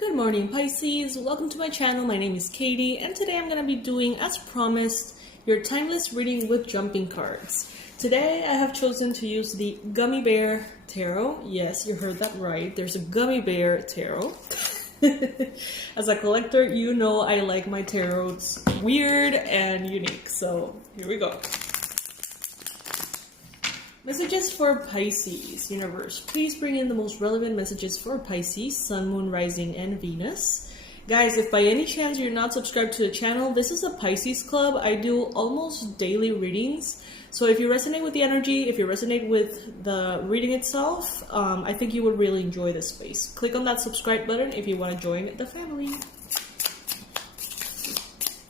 Good morning, Pisces. Welcome to my channel. My name is Katie, and today I'm going to be doing, as promised, your timeless reading with jumping cards. Today I have chosen to use the Gummy Bear Tarot. Yes, you heard that right. There's a Gummy Bear Tarot. As a collector, you know I like my tarots weird and unique. So here we go. Messages for Pisces. Universe, please bring in the most relevant messages for Pisces, Sun, Moon, Rising, and Venus. Guys, if by any chance you're not subscribed to the channel, this is a Pisces club. I do almost daily readings. So if you resonate with the energy, if you resonate with the reading itself, I think you would really enjoy this space. Click on that subscribe button if you want to join the family.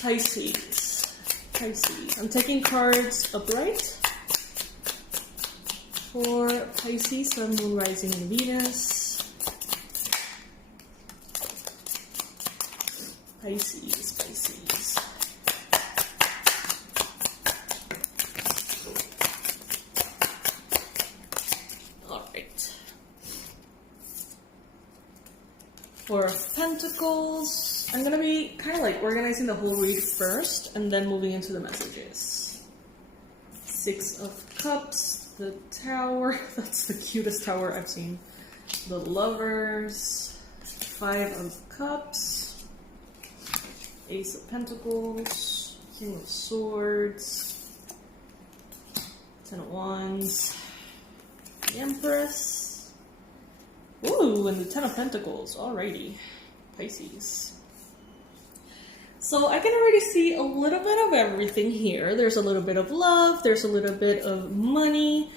Pisces. I'm taking cards upright. For Pisces, Sun, Moon, Rising, and Venus. Pisces. Alright. For Pentacles, I'm going to be kind of like organizing the whole read first and then moving into the messages. Six of Cups. The Tower, that's the cutest tower I've seen. The Lovers, Five of Cups, Ace of Pentacles, King of Swords, Ten of Wands, the Empress, ooh, and the Ten of Pentacles, alrighty, Pisces. So I can already see a little bit of everything here. There's a little bit of love. There's a little bit of money,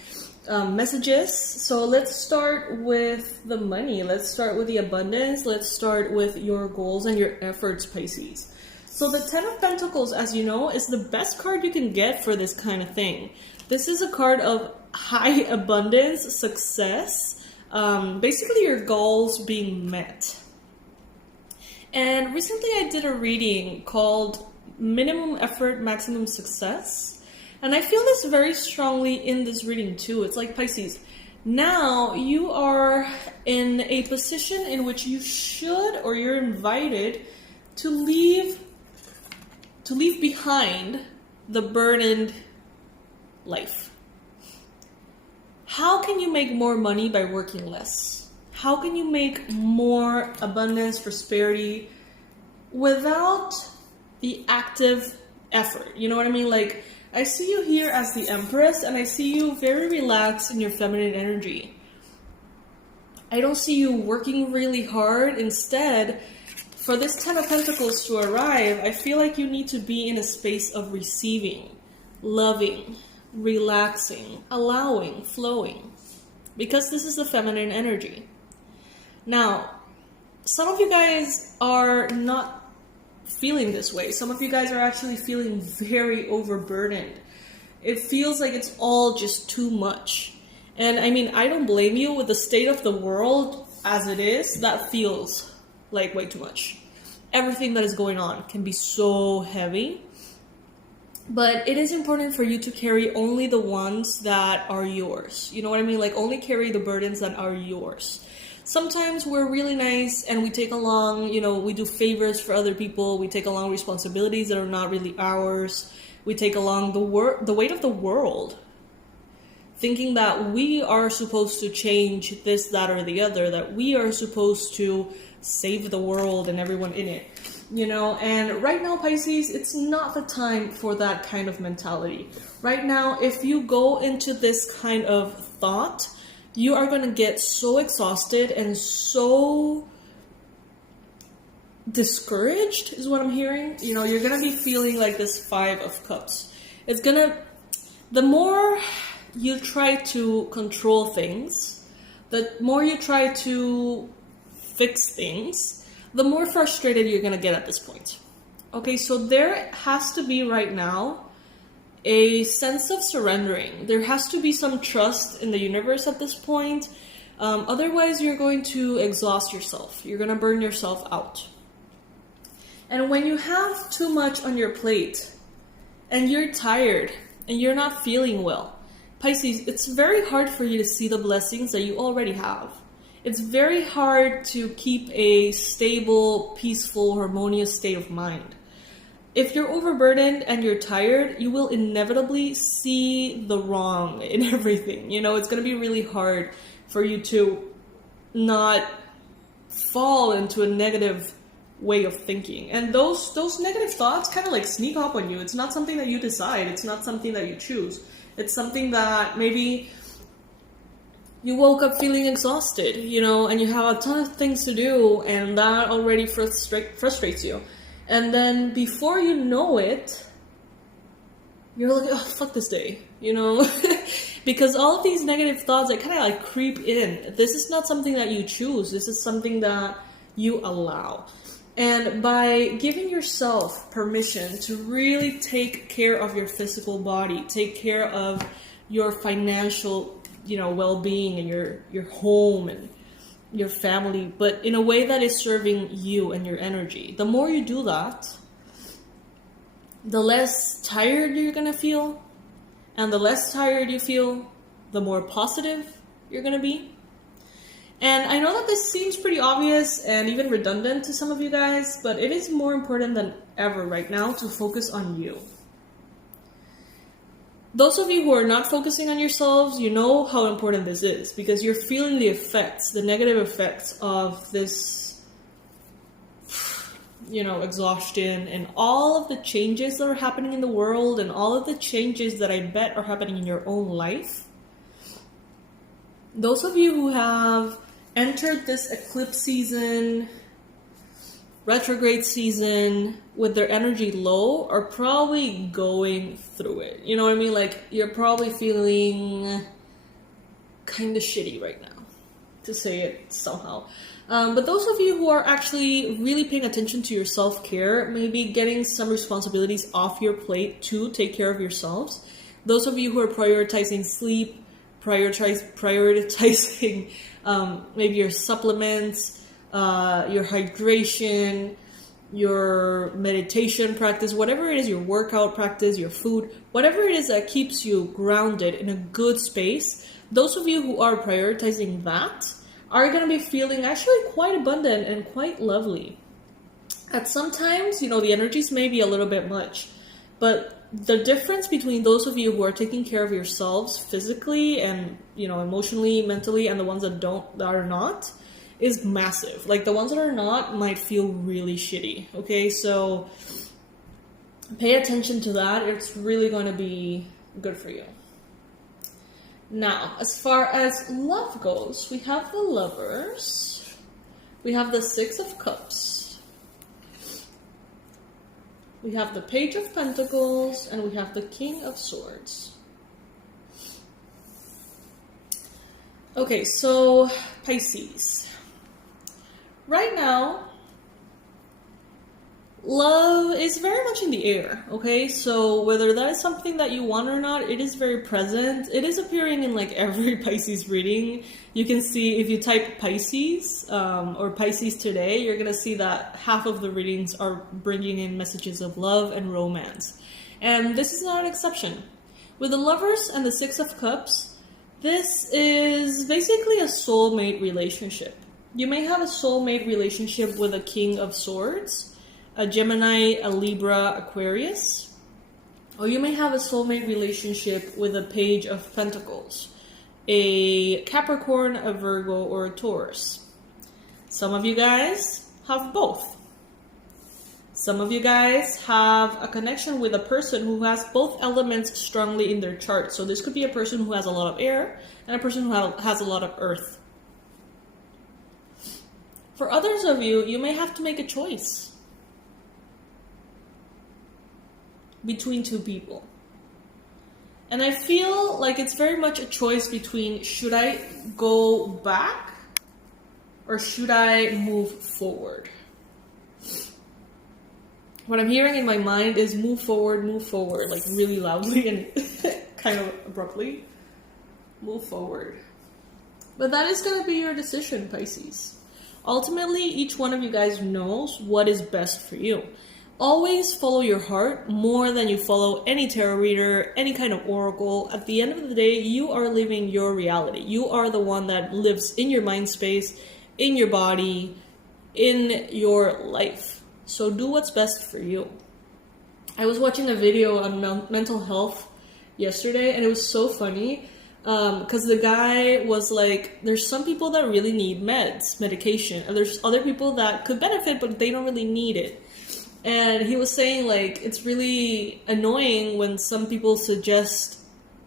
messages. So let's start with the money. Let's start with the abundance. Let's start with your goals and your efforts, Pisces. So the Ten of Pentacles, as you know, is the best card you can get for this kind of thing. This is a card of high abundance, success, basically your goals being met. And recently I did a reading called Minimum Effort, Maximum Success. And I feel this very strongly in this reading too. It's like, Pisces, now you are in a position in which you should, or you're invited to leave behind the burdened life. How can you make more money by working less? How can you make more abundance, prosperity without the active effort? You know what I mean? Like, I see you here as the Empress, and I see you very relaxed in your feminine energy. I don't see you working really hard. Instead, for this Ten of Pentacles to arrive, I feel like you need to be in a space of receiving, loving, relaxing, allowing, flowing, because this is the feminine energy. Now, some of you guys are not feeling this way. Some of you guys are actually feeling very overburdened. It feels like it's all just too much. And I mean, I don't blame you. With the state of the world as it is, that feels like way too much. Everything that is going on can be so heavy. But it is important for you to carry only the ones that are yours. You know what I mean? Like, only carry the burdens that are yours. Sometimes we're really nice and we take along, we do favors for other people. We take along responsibilities that are not really ours. We take along the weight of the world, thinking that we are supposed to change this, that, or the other, that we are supposed to save the world and everyone in it. And right now, Pisces, it's not the time for that kind of mentality. Right now, if you go into this kind of thought, you are going to get so exhausted and so discouraged, is what I'm hearing. You're going to be feeling like this Five of Cups. The more you try to control things, the more you try to fix things, the more frustrated you're going to get at this point. Okay, so there has to be right now a sense of surrendering. There has to be some trust in the universe at this point. Otherwise, you're going to exhaust yourself. You're going to burn yourself out. And when you have too much on your plate and you're tired and you're not feeling well, Pisces, it's very hard for you to see the blessings that you already have. it's very hard to keep a stable, peaceful, harmonious state of mind. If you're overburdened and you're tired, you will inevitably see the wrong in everything. You know, it's going to be really hard for you to not fall into a negative way of thinking. And those negative thoughts kind of like sneak up on you. It's not something that you decide. It's not something that you choose. It's something that maybe you woke up feeling exhausted, you know, and you have a ton of things to do, and that already frustrates you. And then before you know it, you're like, oh, fuck this day, you know? Because all of these negative thoughts that kind of like creep in. This is not something that you choose. This is something that you allow. And by giving yourself permission to really take care of your physical body, take care of your financial, you know, well-being and your home and your family, but in a way that is serving you and your energy. The more you do that, the less tired you're gonna feel, and the less tired you feel, the more positive you're gonna be. And I know that this seems pretty obvious and even redundant to some of you guys, but it is more important than ever right now to focus on you. Those of you who are not focusing on yourselves, you know how important this is, because you're feeling the effects, the negative effects of this, you know, exhaustion and all of the changes that are happening in the world and all of the changes that I bet are happening in your own life. Those of you who have entered this eclipse season, retrograde season with their energy low are probably going through it. You know what I mean? Like, you're probably feeling kind of shitty right now, to say it somehow. But those of you who are actually really paying attention to your self-care, maybe getting some responsibilities off your plate to take care of yourselves. Those of you who are prioritizing sleep, prioritizing maybe your supplements, your hydration, your meditation practice, whatever it is, your workout practice, your food, whatever it is that keeps you grounded in a good space, those of you who are prioritizing that are going to be feeling actually quite abundant and quite lovely. At sometimes, you know, the energies may be a little bit much, but the difference between those of you who are taking care of yourselves physically and, you know, emotionally, mentally, and the ones that are not, is massive. Like, the ones that are not might feel really shitty. Okay, so pay attention to that. It's really going to be good for you. Now, as far as love goes, we have the Lovers, we have the Six of Cups, we have the Page of Pentacles, and we have the King of Swords. Okay, so Pisces. Right now, love is very much in the air, okay? So whether that is something that you want or not, it is very present. It is appearing in like every Pisces reading. You can see if you type Pisces or Pisces today, you're going to see that half of the readings are bringing in messages of love and romance. And this is not an exception. With the Lovers and the Six of Cups, this is basically a soulmate relationship. You may have a soulmate relationship with a King of Swords, a Gemini, a Libra, Aquarius. Or you may have a soulmate relationship with a Page of Pentacles, a Capricorn, a Virgo, or a Taurus. Some of you guys have both. Some of you guys have a connection with a person who has both elements strongly in their chart. So this could be a person who has a lot of air and a person who has a lot of earth. For others of you, you may have to make a choice between two people. And I feel like it's very much a choice between, should I go back or should I move forward? What I'm hearing in my mind is move forward, like really loudly and kind of abruptly. Move forward. But that is going to be your decision, Pisces. Ultimately, each one of you guys knows what is best for you. Always follow your heart more than you follow any tarot reader, any kind of oracle. At the end of the day, you are living your reality. You are the one that lives in your mind space, in your body, in your life. So do what's best for you. I was watching a video on mental health yesterday, and it was so funny because the guy was like, there's some people that really need medication, and there's other people that could benefit, but they don't really need it. And he was saying, like, it's really annoying when some people suggest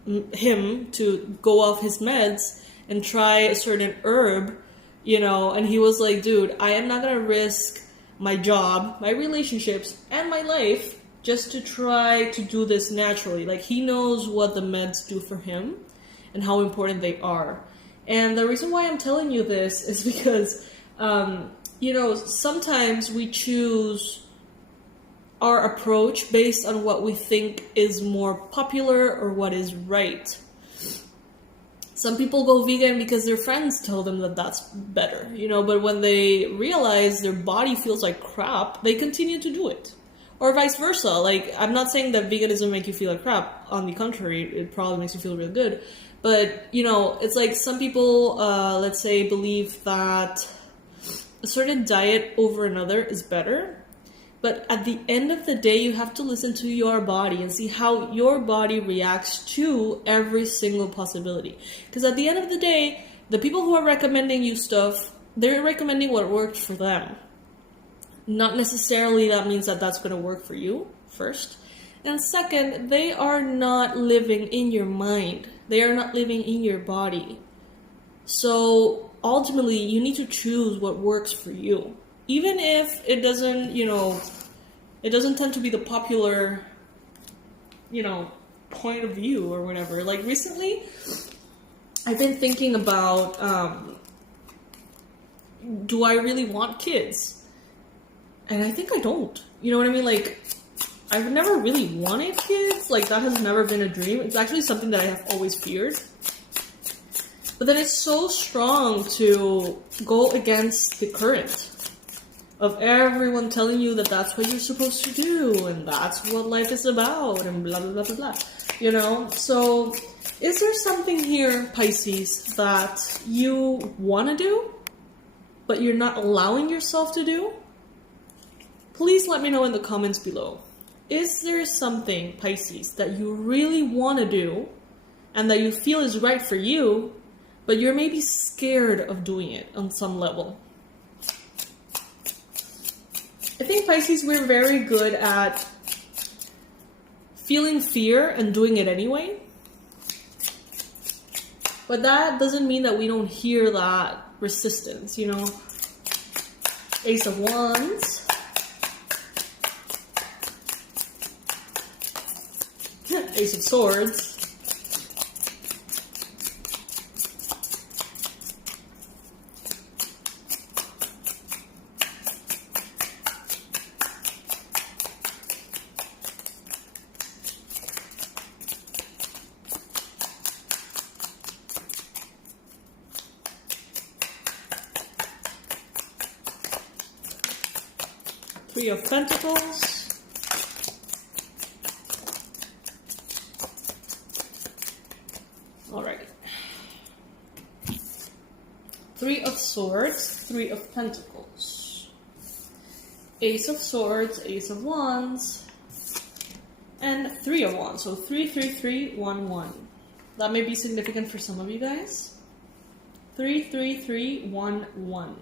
him to go off his meds and try a certain herb, you know, and he was like, dude, I am not going to risk my job, my relationships, and my life just to try to do this naturally. Like, he knows what the meds do for him and how important they are. And the reason why I'm telling you this is because, you know, sometimes we choose our approach based on what we think is more popular or what is right. Some people go vegan because their friends tell them that that's better, you know, but when they realize their body feels like crap, they continue to do it. Or vice versa. Like, I'm not saying that veganism makes you feel like crap. On the contrary, it probably makes you feel real good. But, you know, it's like some people, let's say, believe that a certain diet over another is better. But at the end of the day, you have to listen to your body and see how your body reacts to every single possibility. Because at the end of the day, the people who are recommending you stuff, they're recommending what worked for them. Not necessarily that means that that's going to work for you, first. And second, they are not living in your mind. They are not living in your body. So ultimately, you need to choose what works for you. Even if it doesn't, you know, it doesn't tend to be the popular, you know, point of view or whatever. Like, recently, I've been thinking about, do I really want kids? And I think I don't. You know what I mean? Like, I've never really wanted kids. Like, that has never been a dream. It's actually something that I have always feared. But then it's so strong to go against the current of everyone telling you that that's what you're supposed to do, and that's what life is about, and blah, blah, blah, blah, blah. You know? So, is there something here, Pisces, that you want to do, but you're not allowing yourself to do? Please let me know in the comments below. Is there something, Pisces, that you really want to do, and that you feel is right for you, but you're maybe scared of doing it on some level? I think, Pisces, we're very good at feeling fear and doing it anyway. But that doesn't mean that we don't hear that resistance, you know? Ace of Wands. Ace of Swords. Three of Pentacles. All right. Three of Swords, Three of Pentacles. Ace of Swords, Ace of Wands, and Three of Wands. So 3, 3, 3, 1, 1. That may be significant for some of you guys. 3, 3, 3, 1, 1.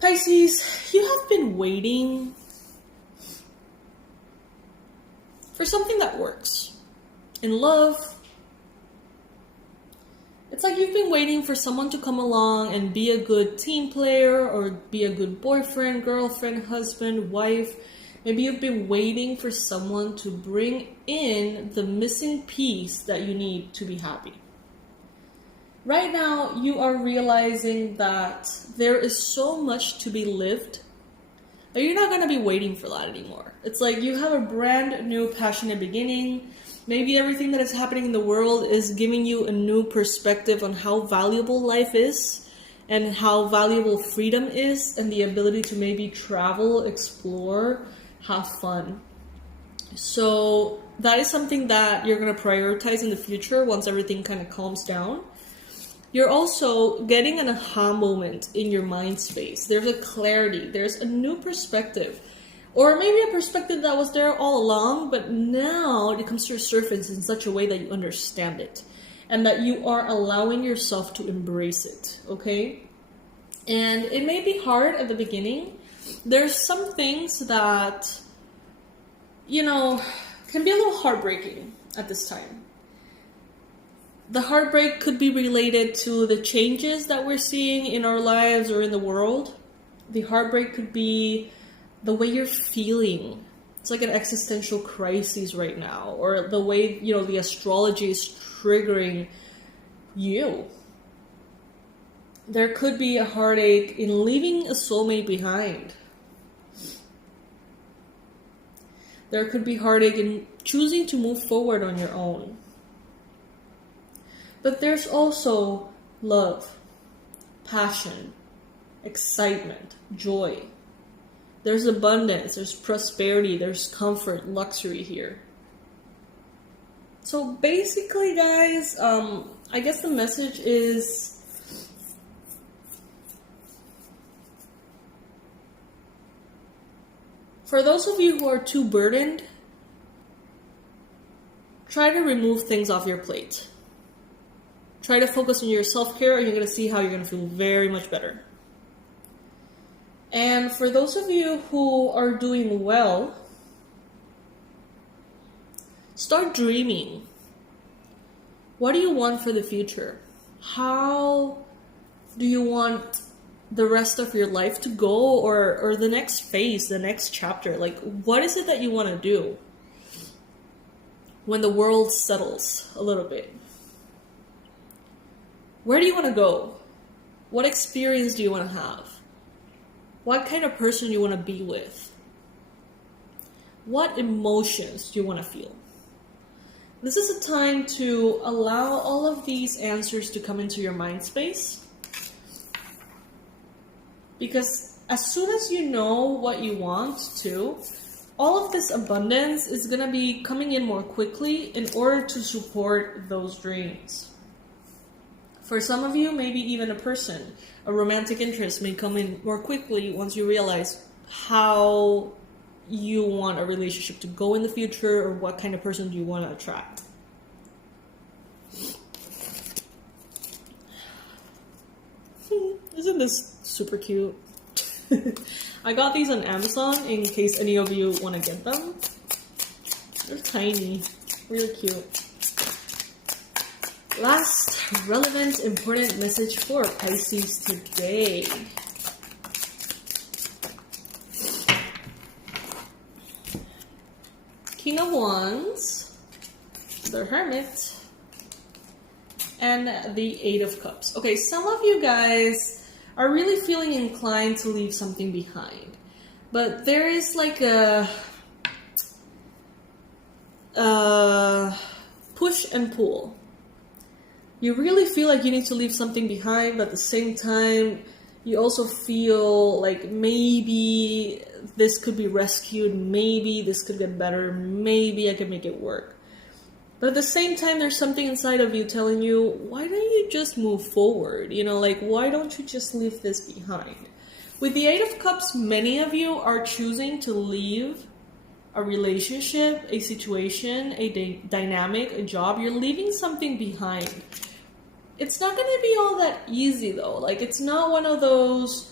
Pisces, you have been waiting for something that works. In love, it's like you've been waiting for someone to come along and be a good team player or be a good boyfriend, girlfriend, husband, wife. Maybe you've been waiting for someone to bring in the missing piece that you need to be happy. Right now, you are realizing that there is so much to be lived that you're not going to be waiting for that anymore. It's like you have a brand new passionate beginning. Maybe everything that is happening in the world is giving you a new perspective on how valuable life is and how valuable freedom is, and the ability to maybe travel, explore, have fun. So that is something that you're going to prioritize in the future once everything kind of calms down. You're also getting an aha moment in your mind space. There's a clarity, there's a new perspective, or maybe a perspective that was there all along, but now it comes to your surface in such a way that you understand it and that you are allowing yourself to embrace it, okay? And it may be hard at the beginning. There's some things that, you know, can be a little heartbreaking at this time. The heartbreak could be related to the changes that we're seeing in our lives or in the world. The heartbreak could be the way you're feeling. It's like an existential crisis right now, or the way, you know, the astrology is triggering you. There could be a heartache in leaving a soulmate behind. There could be heartache in choosing to move forward on your own. But there's also love, passion, excitement, joy. There's abundance, there's prosperity, there's comfort, luxury here. So basically, guys, I guess the message is, for those of you who are too burdened, try to remove things off your plate. Try to focus on your self-care, and you're going to see how you're going to feel very much better. And for those of you who are doing well, start dreaming. What do you want for the future? How do you want the rest of your life to go, or the next phase, the next chapter? Like, what is it that you want to do when the world settles a little bit? Where do you want to go? What experience do you want to have? What kind of person do you want to be with? What emotions do you want to feel? This is a time to allow all of these answers to come into your mind space. Because as soon as you know what you want to, all of this abundance is going to be coming in more quickly in order to support those dreams. For some of you, maybe even a person, a romantic interest may come in more quickly once you realize how you want a relationship to go in the future, or what kind of person do you want to attract. Isn't this super cute? I got these on Amazon in case any of you want to get them. They're tiny, really cute. Last relevant, important message for Pisces today. King of Wands, the Hermit, and the Eight of Cups. Okay, some of you guys are really feeling inclined to leave something behind, but there is like a push and pull. You really feel like you need to leave something behind, but at the same time, you also feel like maybe this could be rescued, maybe this could get better, maybe I can make it work. But at the same time, there's something inside of you telling you, why don't you just move forward? You know, like, why don't you just leave this behind? With the Eight of Cups, many of you are choosing to leave a relationship, a situation, a dynamic, a job. You're leaving something behind. It's not going to be all that easy, though. Like, it's not one of those,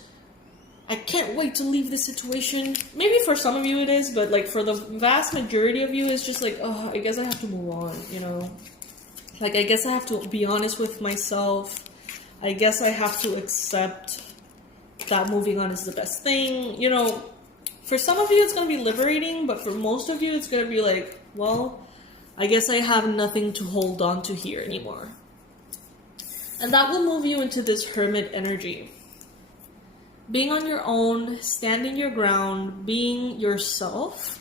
I can't wait to leave this situation. Maybe for some of you it is, but like for the vast majority of you, it's just like, oh, I guess I have to move on, you know? Like, I guess I have to be honest with myself. I guess I have to accept that moving on is the best thing. You know, for some of you, it's going to be liberating, but for most of you, it's going to be like, well, I guess I have nothing to hold on to here anymore. And that will move you into this hermit energy. Being on your own, standing your ground, being yourself,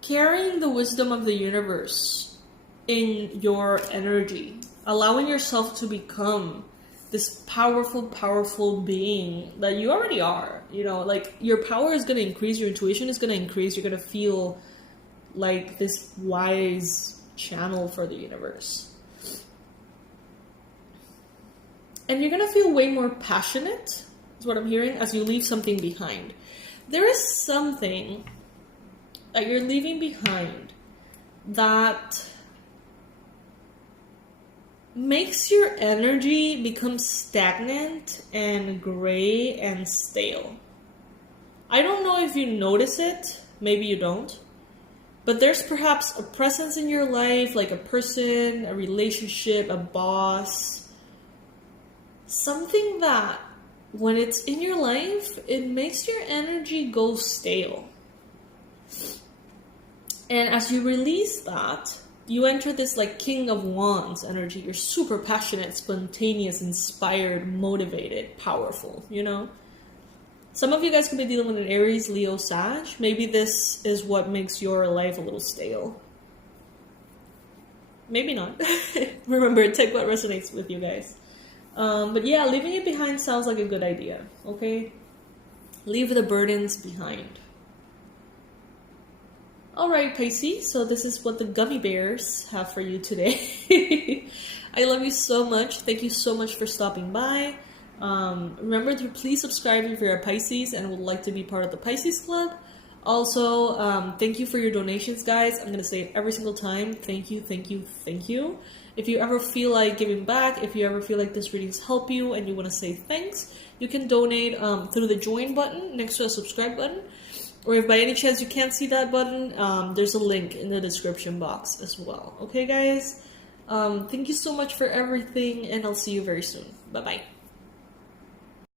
carrying the wisdom of the universe in your energy, allowing yourself to become this powerful being that you already are. You know, like your power is going to increase, your intuition is going to increase, you're going to feel like this wise channel for the universe. And you're going to feel way more passionate, is what I'm hearing, as you leave something behind. There is something that you're leaving behind that makes your energy become stagnant and gray and stale. I don't know if you notice it, maybe you don't, but there's perhaps a presence in your life, like a person, a relationship, a boss, something that when it's in your life, it makes your energy go stale. And as you release that, you enter this like King of Wands energy. You're super passionate, spontaneous, inspired, motivated, powerful, you know? Some of you guys could be dealing with an Aries, Leo, Sag. Maybe this is what makes your life a little stale. Maybe not. Remember, take what resonates with you guys. But yeah, leaving it behind sounds like a good idea, okay? Leave the burdens behind. Alright, Pisces, so this is what the gummy bears have for you today. I love you so much. Thank you so much for stopping by. Remember to please subscribe if you're a Pisces and would like to be part of the Pisces Club. Also, thank you for your donations, guys. I'm going to say it every single time. Thank you, thank you, thank you. If you ever feel like giving back, if you ever feel like this readings help you and you want to say thanks, you can donate through the join button next to a subscribe button. Or if by any chance you can't see that button, there's a link in the description box as well. Okay, guys? Thank you so much for everything, and I'll see you very soon. Bye-bye.